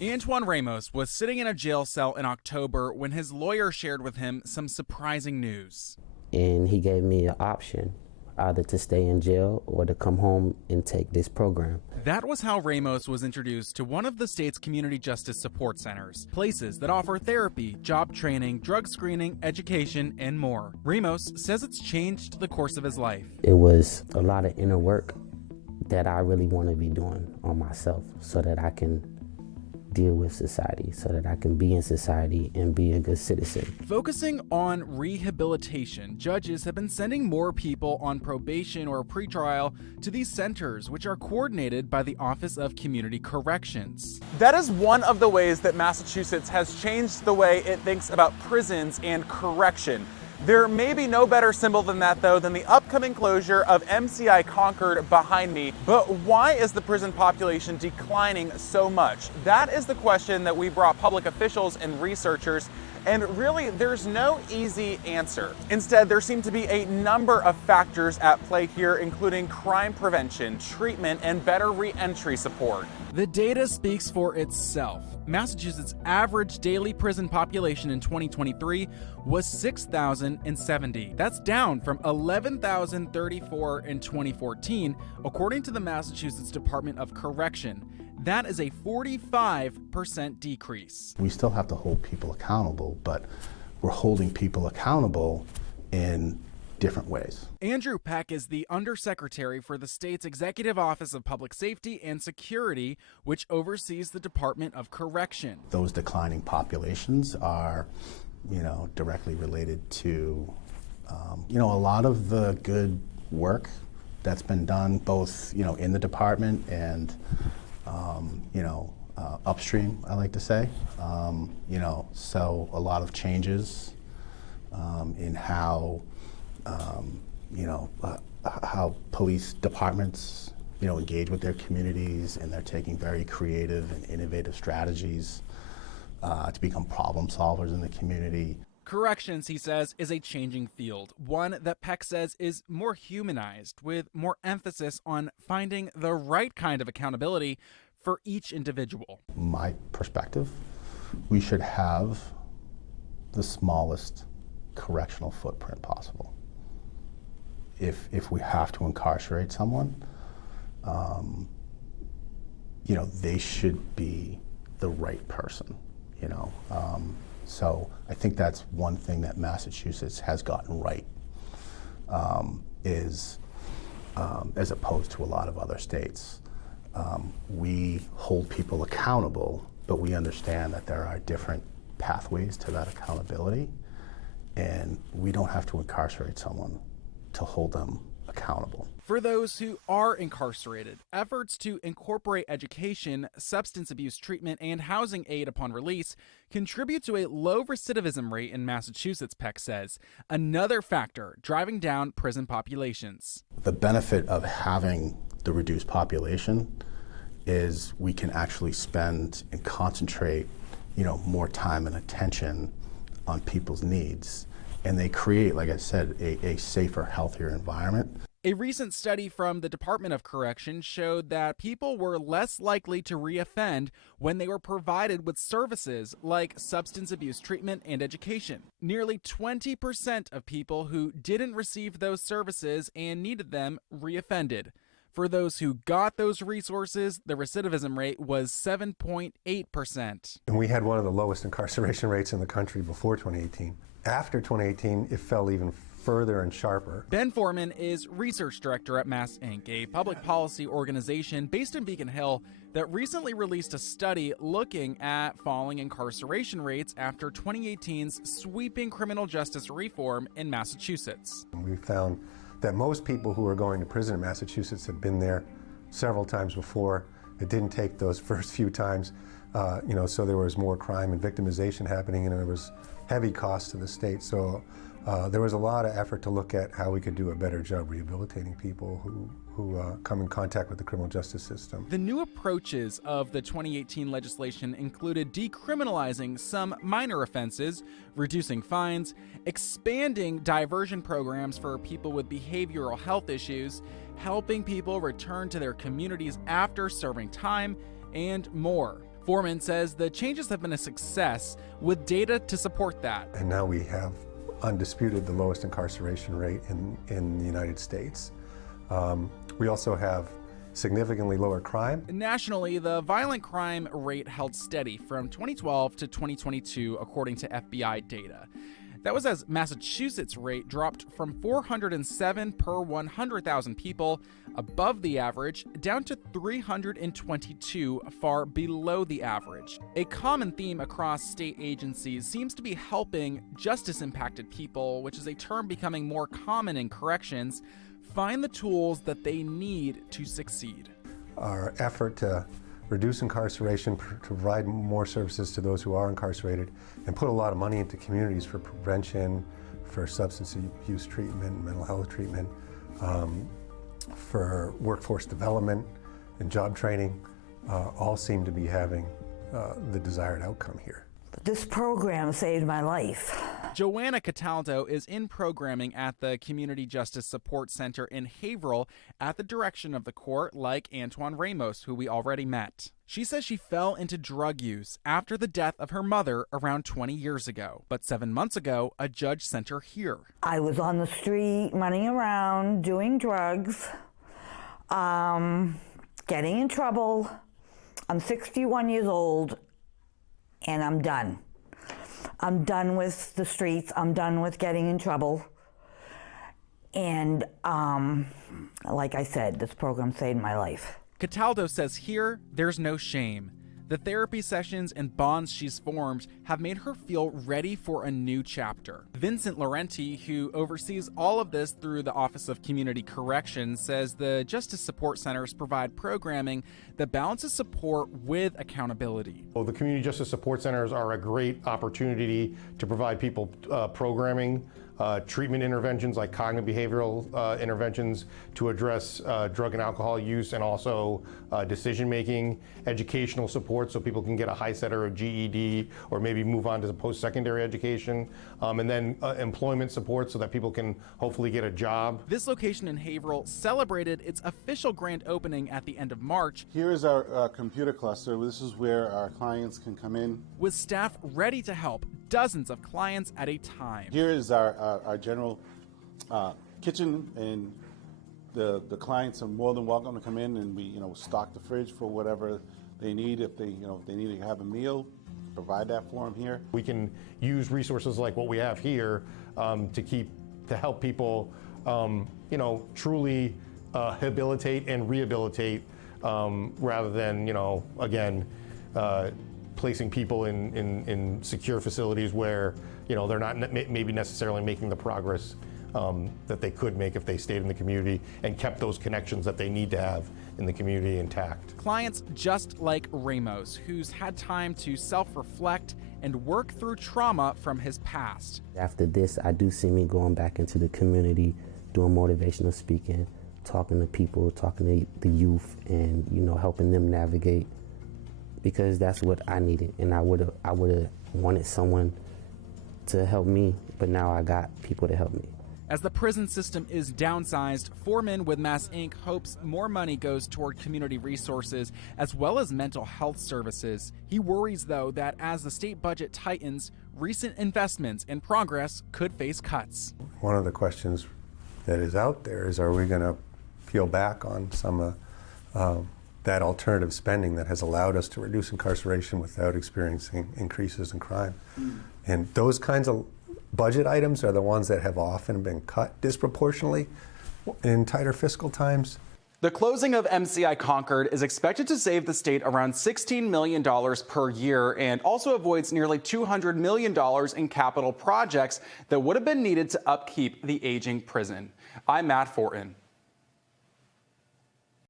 Antoine Ramos was sitting in a jail cell in October when his lawyer shared with him some surprising news. And he gave me an option, either to stay in jail or to come home and take this program. That was how Ramos was introduced to one of the state's community justice support centers, places that offer therapy, job training, drug screening, education, and more. Ramos says it's changed the course of his life. It was a lot of inner work that I really want to be doing on myself so that I can deal with society, so that I can be in society and be a good citizen. Focusing on rehabilitation, judges have been sending more people on probation or pretrial to these centers, which are coordinated by the Office of Community Corrections. That is one of the ways that Massachusetts has changed the way it thinks about prisons and correction. There may be no better symbol than that, though, than the upcoming closure of MCI Concord behind me. But why is the prison population declining so much? That is the question that we brought public officials and researchers, and really there's no easy answer. Instead, there seem to be a number of factors at play here, including crime prevention, treatment, and better re-entry support. The data speaks for itself. Massachusetts' average daily prison population in 2023 was 6,070. That's down from 11,034 in 2014, according to the Massachusetts Department of Correction. That is a 45% decrease. We still have to hold people accountable, but we're holding people accountable in different ways. Andrew Peck is the undersecretary for the state's Executive Office of Public Safety and Security, which oversees the Department of Correction. Those declining populations are, directly related to, a lot of the good work that's been done both, in the department and, upstream, I like to say. So a lot of changes in how how police departments, engage with their communities, and they're taking very creative and innovative strategies to become problem solvers in the community. Corrections, he says, is a changing field, one that Peck says is more humanized, with more emphasis on finding the right kind of accountability for each individual. My perspective, we should have the smallest correctional footprint possible. If we have to incarcerate someone, they should be the right person, So I think that's one thing that Massachusetts has gotten right, is as opposed to a lot of other states. We hold people accountable, but we understand that there are different pathways to that accountability, and we don't have to incarcerate someone to hold them accountable. For those who are incarcerated, efforts to incorporate education, substance abuse treatment, and housing aid upon release contribute to a low recidivism rate in Massachusetts, Peck says, another factor driving down prison populations. The benefit of having the reduced population is we can actually spend and concentrate, more time and attention on people's needs. And they create, like I said, a safer, healthier environment. A recent study from the Department of Correction showed that people were less likely to reoffend when they were provided with services like substance abuse treatment and education. Nearly 20% of people who didn't receive those services and needed them reoffended. For those who got those resources, the recidivism rate was 7.8%. And we had one of the lowest incarceration rates in the country before 2018. After 2018, it fell even further and sharper. Ben Foreman is research director at Mass Inc., a public policy organization based in Beacon Hill that recently released a study looking at falling incarceration rates after 2018's sweeping criminal justice reform in Massachusetts. We found that most people who are going to prison in Massachusetts had been there several times before. It didn't take those first few times, so there was more crime and victimization happening, and there was heavy costs to the state. So there was a lot of effort to look at how we could do a better job rehabilitating people who come in contact with the criminal justice system. The new approaches of the 2018 legislation included decriminalizing some minor offenses, reducing fines, expanding diversion programs for people with behavioral health issues, helping people return to their communities after serving time, and more. Foreman says the changes have been a success with data to support that. And now we have undisputed the lowest incarceration rate in the United States. We also have significantly lower crime. Nationally, the violent crime rate held steady from 2012 to 2022, according to FBI data. That was as Massachusetts' rate dropped from 407 per 100,000 people, above the average, down to 322, far below the average. A common theme across state agencies seems to be helping justice-impacted people, which is a term becoming more common in corrections, find the tools that they need to succeed. Our effort to reduce incarceration, to provide more services to those who are incarcerated, and put a lot of money into communities for prevention, for substance abuse treatment, mental health treatment, for workforce development and job training, all seem to be having the desired outcome here. This program saved my life. Joanna Cataldo is in programming at the Community Justice Support Center in Haverhill at the direction of the court, like Antoine Ramos, who we already met. She says she fell into drug use after the death of her mother around 20 years ago. But 7 months ago, a judge sent her here. I was on the street, running around, doing drugs, getting in trouble. I'm 61 years old, and I'm done. I'm done with the streets. I'm done with getting in trouble. And like I said, this program saved my life. Cataldo says here, there's no shame. The therapy sessions and bonds she's formed have made her feel ready for a new chapter. Vincent Laurenti, who oversees all of this through the Office of Community Corrections, says the Justice Support Centers provide programming that balances support with accountability. Well, the Community Justice Support Centers are a great opportunity to provide people programming, treatment interventions like cognitive behavioral interventions to address drug and alcohol use, and also decision-making, educational support so people can get a high setter or GED or maybe move on to the post-secondary education, and then employment support so that people can hopefully get a job. This location in Haverhill celebrated its official grand opening at the end of March. Here is our computer cluster. This is where our clients can come in, with staff ready to help dozens of clients at a time. Here is our general kitchen, and the clients are more than welcome to come in, and we stock the fridge for whatever they need. If they they need to have a meal, provide that for them here. We can use resources like what we have here to help people truly habilitate and rehabilitate rather than again placing people in secure facilities where they're not maybe necessarily making the progress that they could make if they stayed in the community and kept those connections that they need to have in the community intact. Clients just like Ramos, who's had time to self-reflect and work through trauma from his past. After this, I do see me going back into the community, doing motivational speaking, talking to people, talking to the youth, and helping them navigate, because that's what I needed, and I would have wanted someone to help me, but now I got people to help me. As the prison system is downsized, Foreman with Mass Inc. hopes more money goes toward community resources as well as mental health services. He worries, though, that as the state budget tightens, recent investments and progress could face cuts. One of the questions that is out there is, are we going to peel back on some of that alternative spending that has allowed us to reduce incarceration without experiencing increases in crime? And those kinds of budget items are the ones that have often been cut disproportionately in tighter fiscal times. The closing of MCI Concord is expected to save the state around $16 million per year and also avoids nearly $200 million in capital projects that would have been needed to upkeep the aging prison. I'm Matt Fortin.